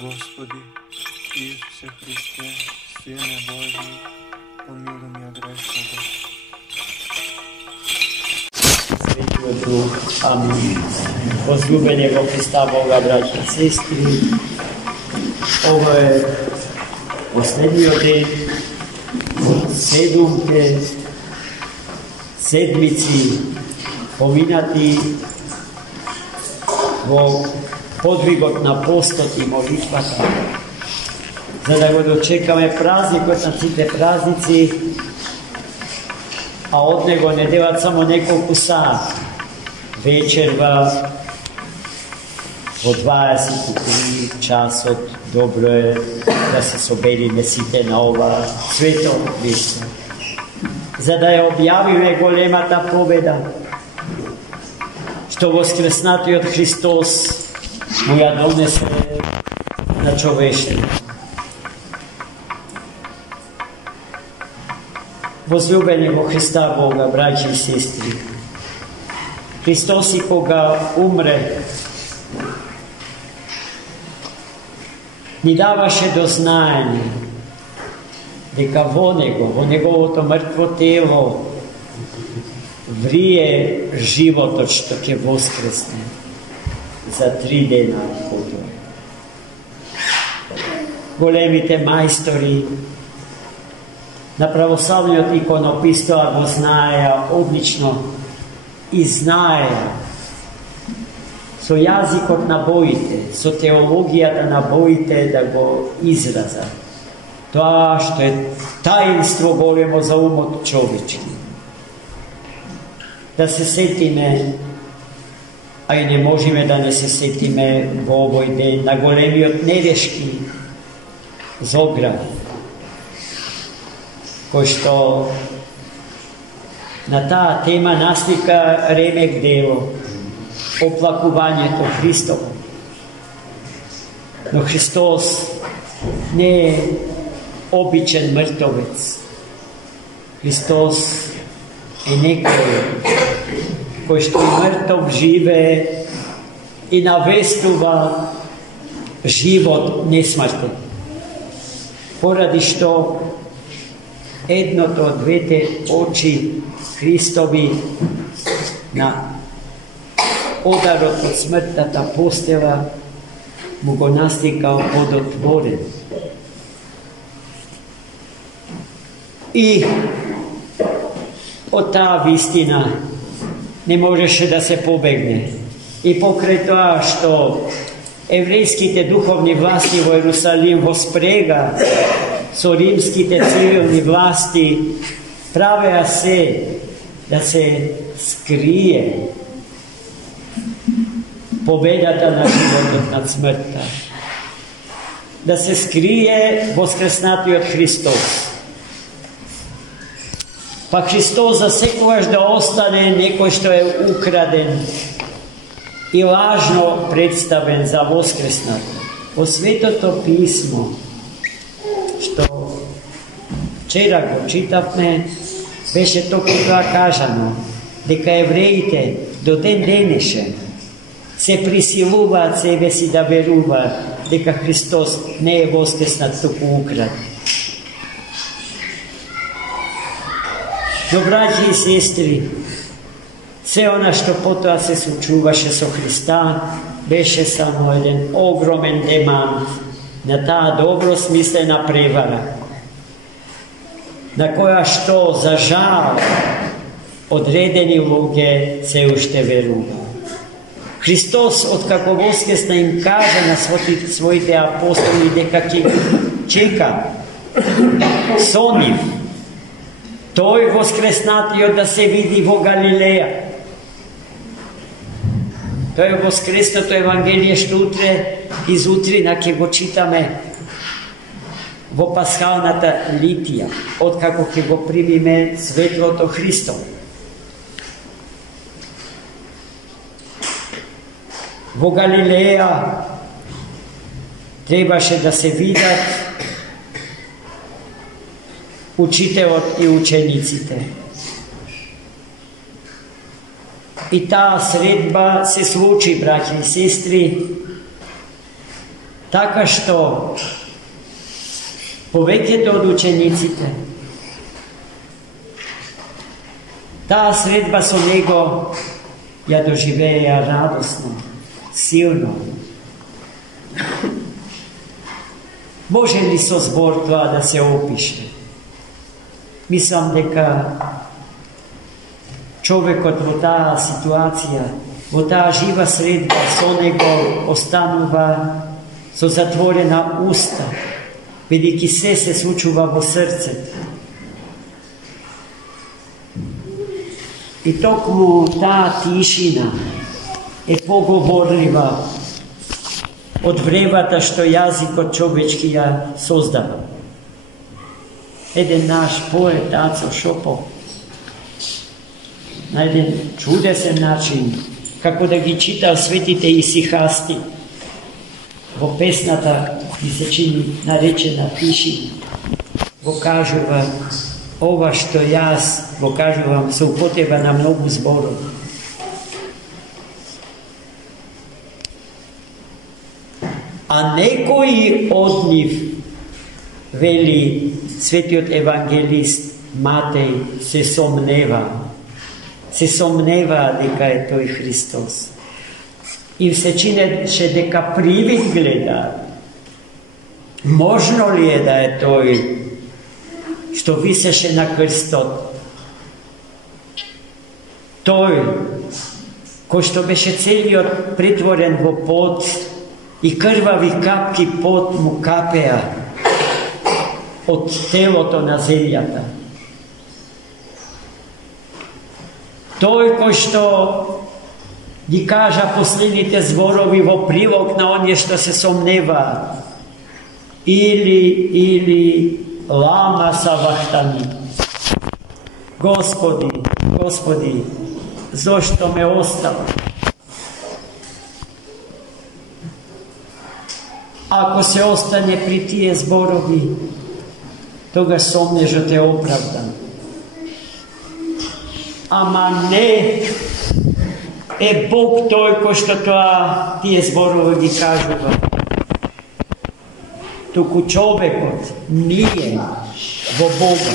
Господи, Исусе Христе, Сине Божи, помилуй меня грешного. Светло Дух, амин. Возлюбени во Христа Бога, браќа и сестри, ова е последниот ден, седумте седмици поминати во подвигот на постот и молитвата, за да го дочекаме празникот на сите празници, а од него неделат само неколку сати. Вечерва во 23 часот добро е да се собериме сите на ова свето место, за да ја објавиме големата победа, што воскреснатиот Христос му ја донесе на човештвото. Возлюбени во Христа Бога, браќи и сестри, Христос и кога умре, ни даваше до знаење дека во него, во неговото мртво тело, врие животот што ќе воскресне за 3 дена потоа. Големите мајстори на православниот иконопис тоа го знаеа одлично и знаеа со јазикот на боите, со теологијата на боите да го изразат тоа што е таинство големо за умот човечки. Да се сетиме, а и не можеме да не се сетиме во овој ден на големиот Невешки Зограф, кој што на таа тема наслика ремек дело, оплакувањето Христово. Но Христос не е обичен мртовец. Христос е некој кој што и мртов живее и навестува живот несмртен. Поради што едното од двете очи Христови на ударот од смртната постела му го настикал подотворен. И од таа вистина не можеше да се побегне. И покрај тоа што еврејските духовни власти во Ерусалим во спрега со римските цивилни власти правеа се да се скрие победата на животот над смртта, да се скрие воскреснатиот Христос. Па Христос за секогаш да остане некој што е украден и лажно представен за воскреснат. Во Светото писмо, што вчера го читавме, беше токму тоа кажано, дека евреите до ден денешен се присилуваат себе си да веруваат дека Христос не е воскреснат, туку украден. Но, браќи и сестри, се она што потоа се случуваше со Христа беше само еден огромен демант на таа добро смислена превара, на која што, за жал, одредени луѓе се уште веруваат. Христос, откако воскресна, им кажа на своите апостоли дека ќе чека со нив тој воскреснатиот да се види во Галилеја. Тој е воскресното Евангелие што утре, изутрина ќе го читаме во пасхалната литија, откако ќе го примиме светлото Христово. Во Галилеја требаше да се видат учителот и учениците. И таа средба се случи, браќи и сестри, Така што повеќето од учениците таа средба со него ја доживеја радосно, силно. Може ли со збор тоа да се опише? Мислам дека човекот во таа ситуација, во таа жива средба со него останува со затворена уста, бидејќи се случува во срцето. И токму таа тишина е поговорлива од вревата што јазикот човечки ја создава. Еден наш поет, Ацо Шопов, на еден чудесен начин, како да ги читал светите исихасти, во песната ми се чини наречена тишина, го кажува ова што јас го кажувам со употреба на многу зборови. А некои од нив, вели светиот евангелист Матеј, се сомнева дека е тој Христос. Им се чинеше дека привид гледа. Можно ли е да е тој што висеше на крстот? Тој кој што беше целиот претворен во пот и крвави капки пот му капеа од телото на земјата. Тој кој што ги кажа последните зборови во прилог на оние што се сомневаат. Или лама савахтани. Господи, Господи, зошто ме остава? Ако се остане при тие зборови, тогаш сомнежот е оправдан. Ама не е Бог тој кој што тие зборови ги кажува. Туку човекот, ние, во Бога,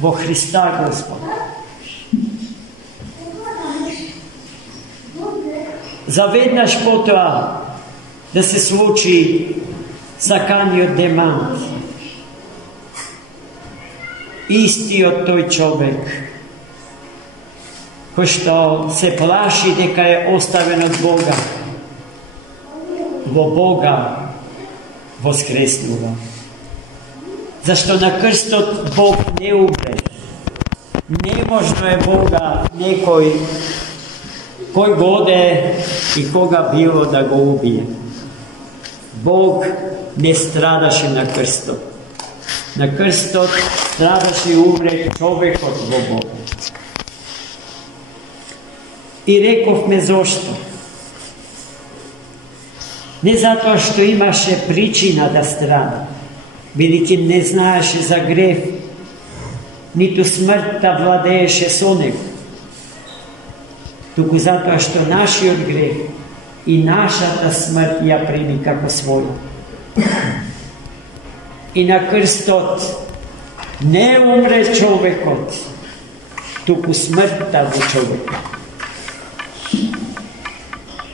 во Христа Господ. Заведнаш потоа да се случи саканиот демант. Истиот тој човек, кој што се плаши дека е оставен од Бога, во Бога воскреснува. Зашто на крстот Бог не умре. Неможно е Бога некој кој годе и кога било да го убие. Бог не страдаше на крстот. На крстот страдаше и умре човекот во Бога. И рековме зошто. Не затоа што имаше причина да страда, бидејќи не знаеше за грев, ниту смртта владееше со него, туку затоа што нашиот грев и нашата смрт ја прими како своја. И на крстот не умре човекот, туку смртта во човекот.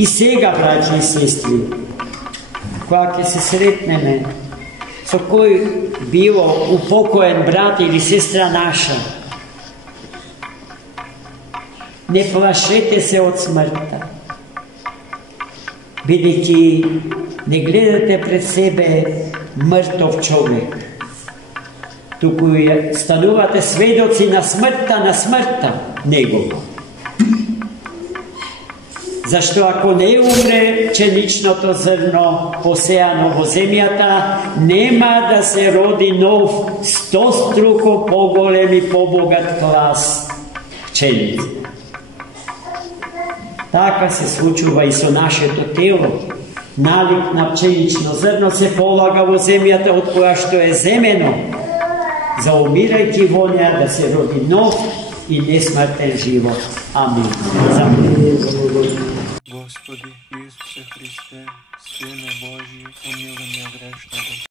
И сега, браќи и сестри, кога ќе се сретнеме со кој било упокоен брат или сестра наша, не плашете се од смртта, бидејќи не гледате пред себе мртов човек, туку станувате сведоци на смртта негова. Зашто ако не умре пченичното зрно посеано во земјата, нема да се роди нов 100-струко поголем и побогат клас пченица. Така се случува и со нашето тело. Налик на пченично зрно се полага во земјата од која што е земено, за умирајќи во неа да се роди нов и несмртен живот. Амин. Господи Исусе Христе, Сине Божи, помилуй. gрешного.